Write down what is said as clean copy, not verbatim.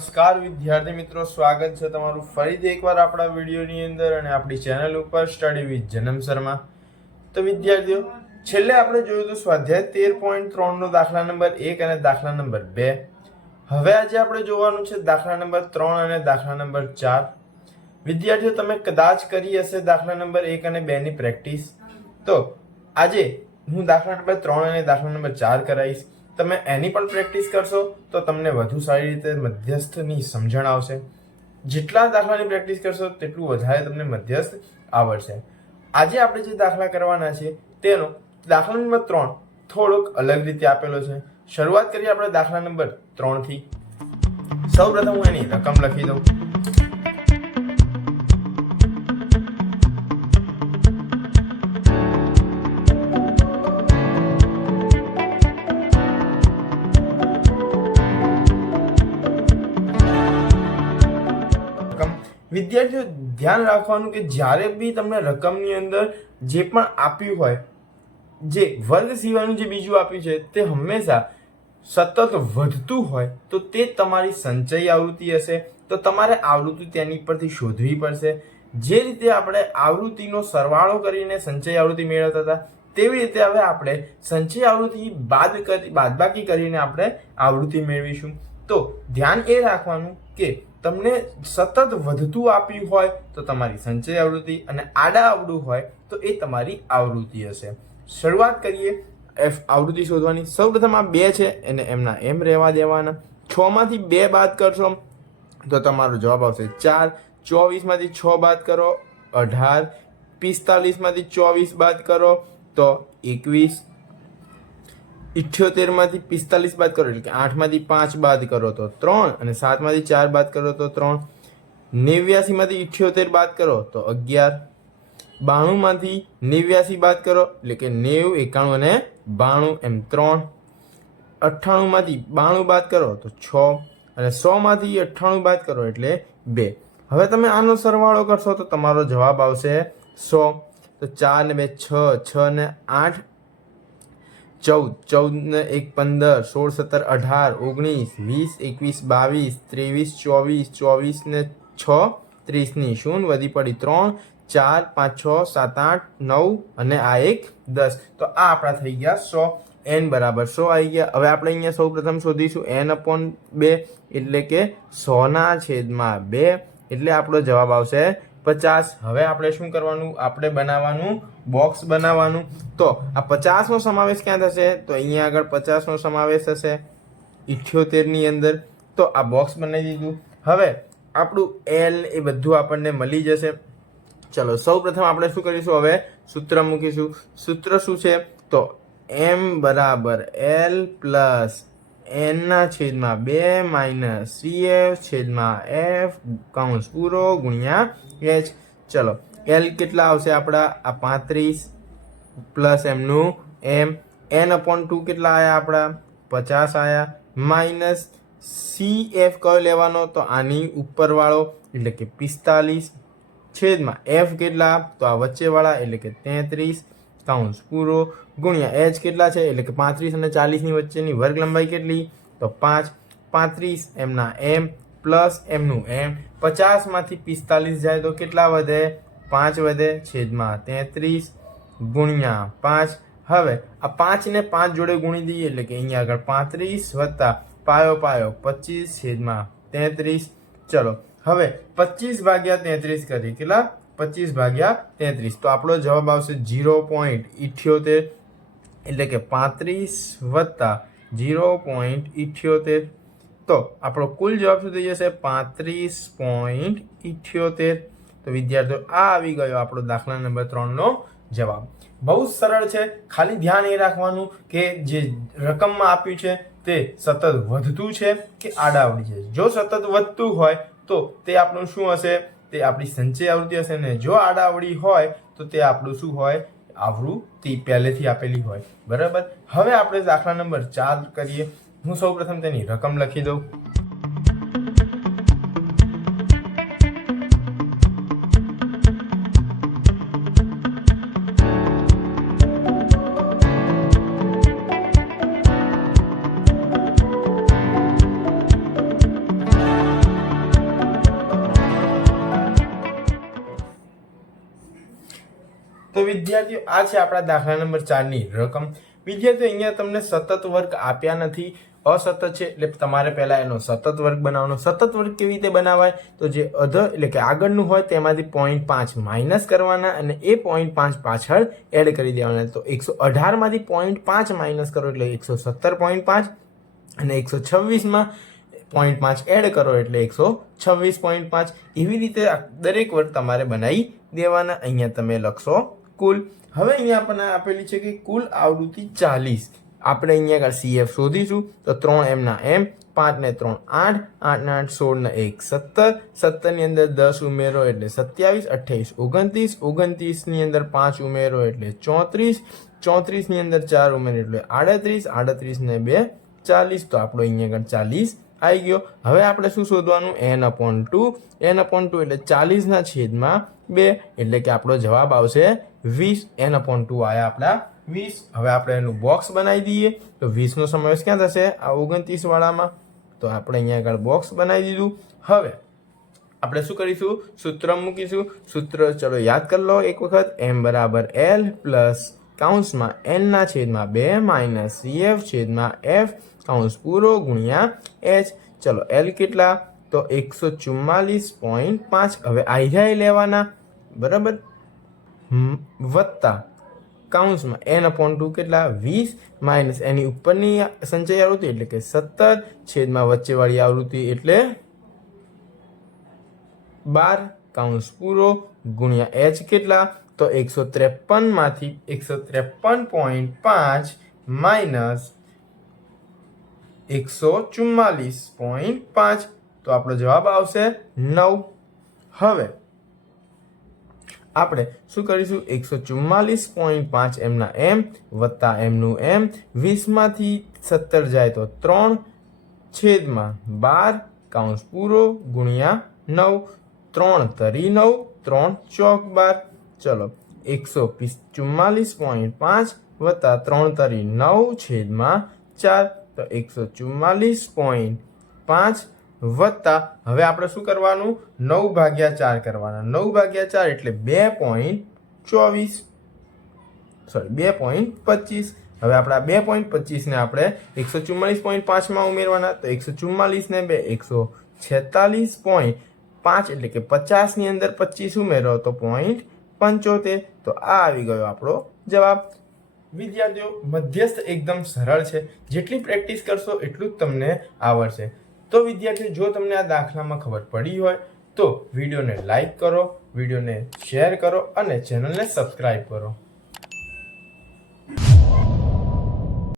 નમસ્કાર વિદ્યાર્થી મિત્રો, સ્વાગત છે તમારું ફરીથી એકવાર આપણા વિડીયોની અંદર અને આપણી ચેનલ ઉપર સ્ટડી વિથ જનમ શર્મા. તો વિદ્યાર્થીઓ, છેલ્લે આપણે જોયું હતું સ્વાધ્યાય 13.3 નો દાખલા નંબર 1 અને દાખલા નંબર 2. હવે આજે આપણે જોવાનું છે દાખલા નંબર 3 અને દાખલા નંબર 4. વિદ્યાર્થીઓ, તમે કદાચ કરી હશે દાખલા નંબર 1 અને 2 ની પ્રેક્ટિસ. તો આજે હું દાખલા નંબર 3 અને દાખલા નંબર 4 કરાવીશ. તમે એની પણ પ્રેક્ટિસ કરશો તો તમને વધુ સારી રીતે મધ્યસ્થની સમજણ આવશે. જેટલા દાખલાની પ્રેક્ટિસ કરશો તેટલું વધારે તમને મધ્યસ્થ આવડશે. આજે આપણે જે દાખલા કરવાના છે તેનો દાખલા નંબર 3 થોડોક અલગ રીતે આપેલો છે. શરૂઆત કરીએ આપણે દાખલા નંબર 3 થી. સૌપ્રથમ હું એની રકમ લખી દઉં. વિદ્યાર્થીઓ, ધ્યાન રાખવાનું કે જ્યારે બી તમને રકમની અંદર જે પણ આપ્યું હોય, જે વર્ગ સિવાયનું જે બીજું આપ્યું છે તે હંમેશા સતત વધતું હોય તો તે તમારી સંચય આવૃત્તિ હશે. તો તમારે આવૃત્તિ તેની પરથી શોધવી પડશે. જે રીતે આપણે આવૃત્તિનો સરવાળો કરીને સંચય આવૃત્તિ મેળવતા હતા તેવી રીતે હવે આપણે સંચય આવૃત્તિ બાદબાકી કરીને આપણે આવૃત્તિ મેળવીશું. તો ધ્યાન એ રાખવાનું કે તમને સતત વધતું આપ્યું હોય તો તમારી સંચય આવૃત્તિ અને આડા આવડું હોય તો એ તમારી આવૃત્તિ હશે. શરૂઆત કરીએ આવૃત્તિ શોધવાની. સૌપ્રથમ આ 2 છે એને એમના એમ રહેવા દેવાના. 6 માંથી 2 બાદ કરશો તો તમારો જવાબ આવશે 4. 24 માંથી 6 બાદ કરો 18. 45 માંથી 24 બાદ કરો તો 21. 78 માંથી 45 બાદ કરો એટલે કે 8 માંથી 5 બાદ કરો તો 3 અને 7 માંથી 4 બાદ કરો તો 3. 89 માંથી 78 બાદ કરો તો 11. 92 માંથી 89 બાદ કરો એટલે કે 90, 91 અને 92 એમ 3. 98 માંથી 92 બાદ કરો તો 6 અને 100 માંથી 98 બાદ કરો એટલે 2. હવે તમે આનો સરવાળો કરશો તો તમારો જવાબ આવશે 100. તો 4 ને 2 6, 6 ને 8 14, 14 ને 1 15, 16 17 18 19 20 21 22 23 24, 24 ને 6 30 ની શૂન્ય વધી પડી 3 4 5 6 7 8 9 અને આ એક 10. તો આ આપણા થઈ ગયા 100. n બરાબર 100 આવી ગયા. હવે આપણે અહીંયા સૌ પ્રથમ શોધીશું n/2 એટલે કે 100 ના છેદમાં 2 એટલે આપણો જવાબ આવશે 50. હવે આપણે શું કરવાનું? આપણે બનાવવાનું બોક્સ બનાવવાનું. તો આ 50 નો સમાવેશ ક્યાં થશે? તો અહીંયા આગળ 50 નો સમાવેશ થશે 78 ની અંદર. તો આ બોક્સ બનાવી દીધું. હવે આપણું L એ બધું આપણને મળી જશે. ચલો સૌ પ્રથમ આપણે શું કરીશું? હવે સૂત્ર મૂકીશું. સૂત્ર શું છે? તો m બરાબર L પ્લસ n ના છેદમાં 2 માઇનસ CF છેદમાં F કૌંસ પૂરો ગુણ્યા H. ચલો L કેટલા આવશે આપણા? આ 35 પ્લસ એમનું m. n/2 કેટલા આયા આપણા? 50 આયા. માઇનસ CF કયો લેવાનો? તો આની ઉપરવાળો એટલે કે 45 છેદમાં F કેટલા? તો આ વચ્ચેવાળા એટલે કે 33 કૌંસ પૂરો ગુણ્યા H કેટલા છે? એટલે કે 35 અને 40 ની વચ્ચેની વર્ગ લંબાઈ કેટલી? તો 5. 35 એમના m પ્લસ એમનું m. 50 માંથી 45 જાય તો કેટલા વધે? 5 વધે છેદમાં 33 ગુણ્યા 5. હવે આ 5 ને 5 જોડે ગુણી દઈએ એટલે કે અહીંયા આગળ 35 વત્તા પાયો 25 છેદમાં 33. ચલો હવે 25 ભાગ્યા 33 કરી કેટલા? 25 ભાગ્યા 33. તો આપણો જવાબ આવશે 0.78 એટલે કે 35 વત્તા 0.78. તો આપણો કુલ જવાબ શું થઈ જશે? 35.78. તો વિદ્યાર્થીઓ, આ આવી ગયો આપણો દાખલા નંબર 3 નો જવાબ. બહુ સરળ છે. ખાલી ધ્યાન એ રાખવાનું કે જે રકમમાં આપ્યું છે તે સતત વધતું છે કે આડાવડી છે. જો સતત વધતું હોય તો તે આપણું શું હશે? તે આપણી સંચય આવૃત્તિ હશે. ને જો આડાવડી હોય તો તે આપણું શું હોય? આવૃત્તિ પહેલેથી આપેલી હોય. બરાબર. હવે આપણે દાખલા નંબર 4 કરીએ. હું સૌ પ્રથમ તેની રકમ લખી દઉં. તો વિદ્યાર્થીઓ આ છે આપણા દાખલા નંબર 4 ની રકમ. વિદ્યાર્થીઓ અહીંયા તમને સતત વર્ગ આપ્યા નથી, અસતત છે એટલે તમારે પહેલા એનો સતત વર્ગ બનાવવાનો. સતત વર્ગ કેવી રીતે બનાવાય? તો જે એટલે કે આગળનું હોય તેમાંથી 0.5 માઇનસ કરવાના અને એ 0.5 પાછળ એડ કરી દેવાના. તો 118 માંથી 0.5 માઇનસ કરો એટલે 117.5 અને 126 માં 0.5 એડ કરો એટલે 126.5. એવી રીતે દરેક વર્ગ તમારે બનાવી દેવાના. અહીંયા તમે લખશો કુલ. હવે અહીંયા આપણને આપેલી છે કે કુલ આવૃત્તિ 40. આપણે અહીંયા CF શોધીશું. તો 3 m ના m, 5 ને 3 8, 8 ને 8 16 ને 1 17, 17 ની અંદર 10 ઉમેરો એટલે 27, 28 29, 29 ની અંદર 5 ઉમેરો એટલે 34, 34 ની અંદર 4 ઉમેરો એટલે 38, 38 ને 2 40. તો આપણો અહીંયા 40 આવી ગયો. હવે આપણે શું શોધવાનું? n/2. n/2 એટલે 40 ના છેદમાં 2 એટલે કે આપણો જવાબ આવશે 20. n/2 આયા આપણા 20. હવે આપણે એનું બોક્સ બનાવી દઈએ. તો 20 નો સમાવેશ ક્યાં થશે? આ 29 વાળામાં. તો આપણે અહીંયા આગળ બોક્સ બનાવી દીધું. હવે આપણે શું કરીશું? સૂત્ર મૂકીશું. સૂત્ર ચલો યાદ કરી લો એક વખત. m = l પ્લસ કૌંસમાં n ના છેદમાં 2 માઇનસ CF છેદમાં f કૌંસ પૂરો ગુણ્યા h. ચલો l કેટલા? તો 144.5. હવે આઈ લેવાના, બરાબર, વત્તા કૌંસમાં n/2 કેટલા? 20 માઇનસ એની ઉપરની સંચય આવૃત્તિ એટલે કે 17 છેદમાં વચ્ચેવાળી આવૃત્તિ એટલે 12 કૌંસ પૂરો ગુણ્યા h કેટલા? તો 153 માંથી 153.5 માઇનસ 144.5. તો આપણો જવાબ આવશે 9. હવે આપણે શું કરીશું? 144.5 m ના m વત્તા m નું m. 20 માંથી 17 જાય તો 3 છેદમાં 12 કૌંસ પૂરો ગુણ્યા 9. 3 તરી 9, 3 ચોક 12. ચલો 144.5 વત્તા 3 તરી 9 છેદમાં 4. તો 144.5 વત્તા હવે આપણે શું કરવાનું? 9/4 કરવાના. 9/4 એટલે 2.24, સોરી 2.25. હવે આપણે આ 2.25 ને આપણે 144.5 માં ઉમેરવાના. તો 144 ને 2 146.5 એટલે કે 50 ની અંદર 25 ઉમેરો તો 0.75. તો આ આવી ગયો આપણો જવાબ. વિદ્યાર્થીઓ મધ્યસ્થ એકદમ સરળ છે. જેટલી પ્રેક્ટિસ કરશો એટલું જ તમને આવડશે. તો વિદ્યાર્થીઓ જો તમને આ દાખલામાં ખબર પડી હોય તો વિડીયોને લાઈક કરો, વિડીયોને શેર કરો અને ચેનલને સબસ્ક્રાઈબ કરો.